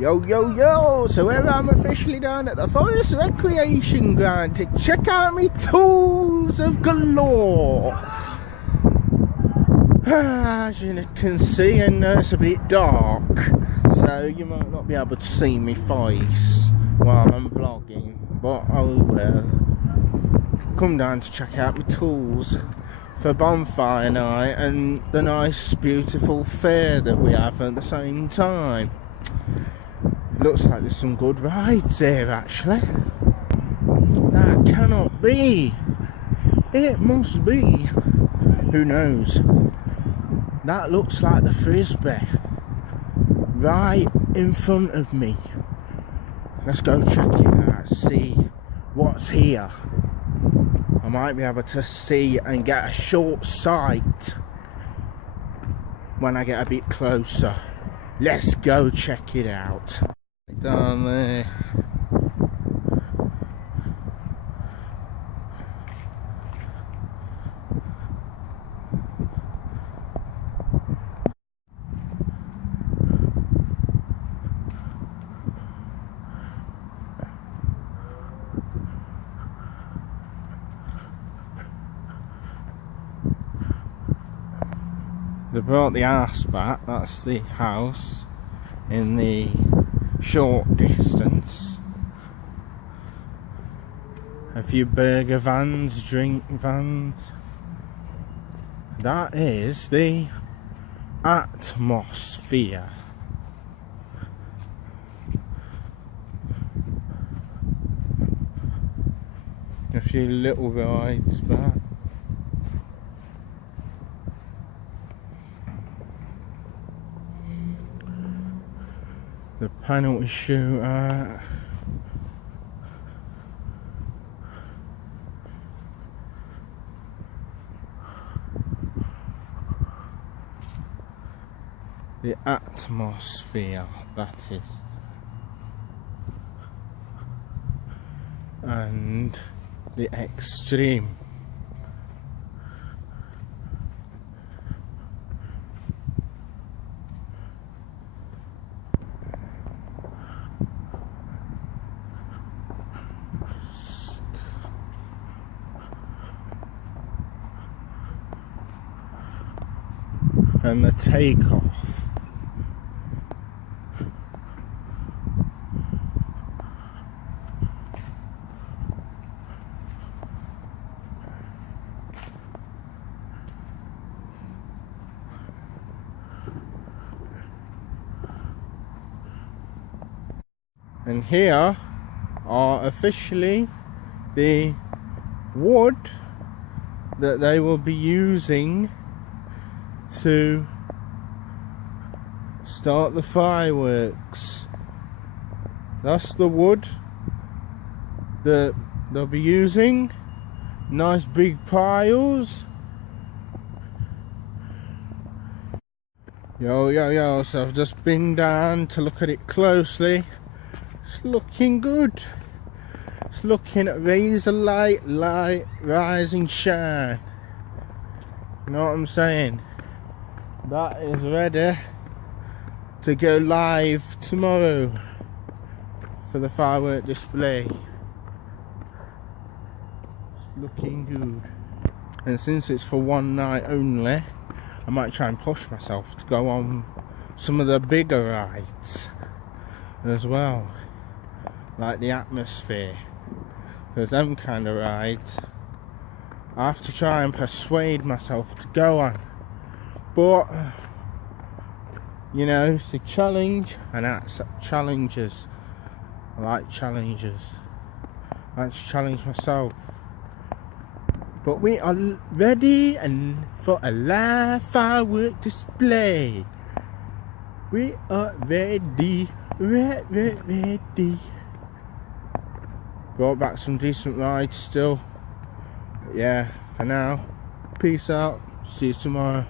Yo, yo, yo! So here I'm officially down at the Forest Recreation Ground to check out my tools of galore. As you can see, I know it's a bit dark, so you might not be able to see my face while I'm vlogging, but oh well. Come down to check out my tools for Bonfire night and the nice beautiful fair that we have at the same time. Looks like there's some good rides here actually. That cannot be. It must be. Who knows? That looks like the Frisbee right in front of me. Let's go check it out, see what's here. I might be able to see and get a short sight when I get a bit closer. Let's go check it out. Down there. They brought the arse back, that's the house in the short distance. A few burger vans, drink vans. That is the atmosphere. A few little rides back. The penalty shootout. The atmosphere, that is. And the extreme. And the takeoff. And here are officially the wood that they will be using to start the fireworks. That's the wood that they'll be using. Nice big piles. Yo, so I've just been down to look at it closely. It's looking good. It's looking at razor light, rise and shine. You know what I'm saying? That is ready to go live tomorrow for the firework display. It's looking good. And since it's for one night only, I might try and push myself to go on some of the bigger rides as well, like the atmosphere. There's them kind of rides I have to try and persuade myself to go on. But you know, it's a challenge, and that's challenges. I like challenges. I like to challenge myself. But we are ready and for a live firework display. We are ready, ready. Brought back some decent rides still. But yeah, for now, peace out. See you tomorrow.